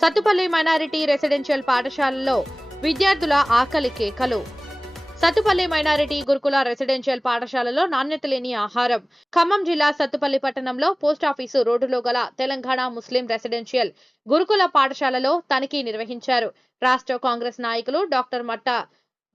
Sathupalli minority residential పాఠశాలలో విద్యార్థుల ఆకలి కేకలు. సత్తుపల్లి మైనారిటీ గురుకుల రెసిడెన్షియల్ పాఠశాలలో నాణ్యత లేని ఆహారం. ఖమ్మం జిల్లా సత్తుపల్లి పట్టణంలో పోస్టాఫీసు రోడ్డులో గల తెలంగాణ ముస్లిం రెసిడెన్షియల్ గురుకుల పాఠశాలలో తనిఖీ నిర్వహించారు. రాష్ట్ర కాంగ్రెస్ నాయకులు డాక్టర్ మట్టా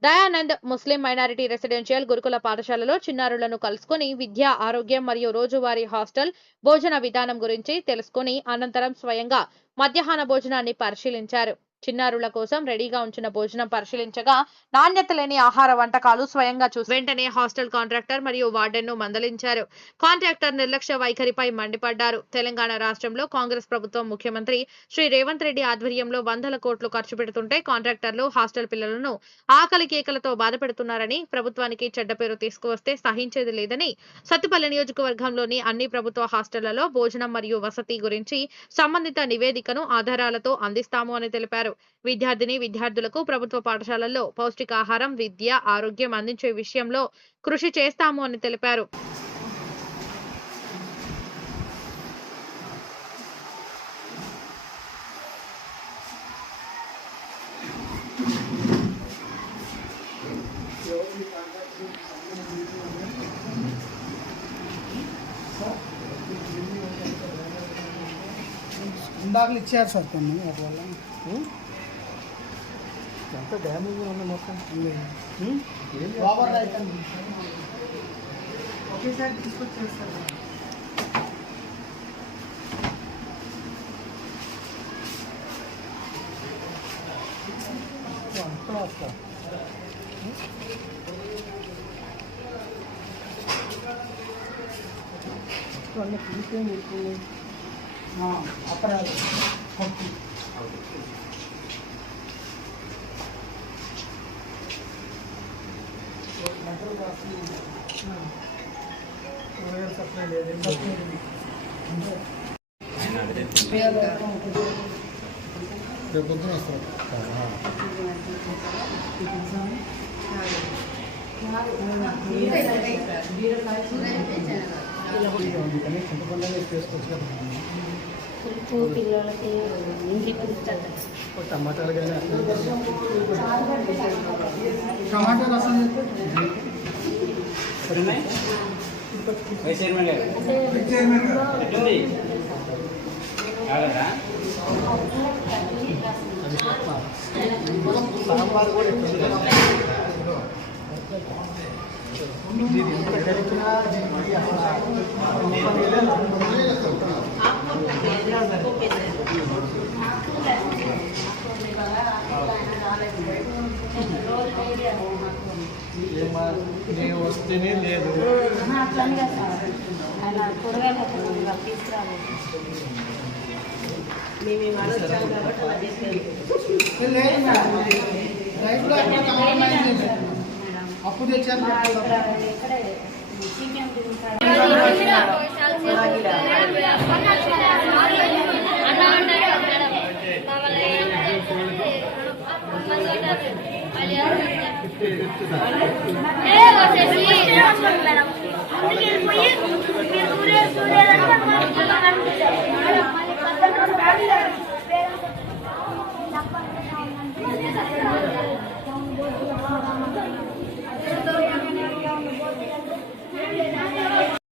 దయానంద్ ముస్లిం మైనారిటీ రెసిడెన్షియల్ గురుకుల పాఠశాలలో చిన్నారులను కలుసుకుని విద్య, ఆరోగ్యం మరియు రోజువారీ హాస్టల్ భోజన విధానం గురించి తెలుసుకుని అనంతరం స్వయంగా మధ్యాహ్న భోజనాన్ని పరిశీలించారు. చిన్నారుల కోసం రెడీగా ఉంచిన భోజనం పరిశీలించగా నాణ్యత లేని ఆహార వంటకాలు స్వయంగా చూసి వెంటనే హాస్టల్ కాంట్రాక్టర్ మరియు వార్డెన్ ను మందలించారు. కాంట్రాక్టర్ నిర్లక్ష్య వైఖరిపై మండిపడ్డారు. తెలంగాణ రాష్ట్రంలో కాంగ్రెస్ ప్రభుత్వం ముఖ్యమంత్రి శ్రీ రేవంత్ రెడ్డి ఆధ్వర్యంలో వందల కోట్లు ఖర్చు పెడుతుంటే కాంట్రాక్టర్లు హాస్టల్ పిల్లలను ఆకలి కేకలతో బాధపెడుతున్నారని, ప్రభుత్వానికి చెడ్డ పేరు తీసుకువస్తే సహించేది లేదని, సత్తుపల్లి నియోజకవర్గంలోని అన్ని ప్రభుత్వ హాస్టళ్లలో భోజనం మరియు వసతి గురించి సంబంధిత నివేదికను ఆధారాలతో అందిస్తాము అని తెలిపారు. విద్యార్థులకు ప్రభుత్వ పాఠశాలల్లో పౌష్టికాహారం, విద్య, ఆరోగ్యం అందించే విషయంలో కృషి చేస్తాము అని తెలిపారు. ఇందాకలు ఇచ్చారు సార్ కొన్ని వాటి వల్ల ఎంత డ్యామేజ్ ఉంది మొత్తం. ఓవర్ రైట్ ఒకేసారి తీసుకొచ్చేస్తారు. అన్నీ తీసేయండి. అపరాధం కొట్టి సప్లై లేదు. రేపు పొద్దున వస్తారు. పిల్లలకి టమాటాలు కానీ టమాటా రసం సాంబార్ కూడా నేను వస్తేనే లేదు. అప్పుడు తెచ్చాను.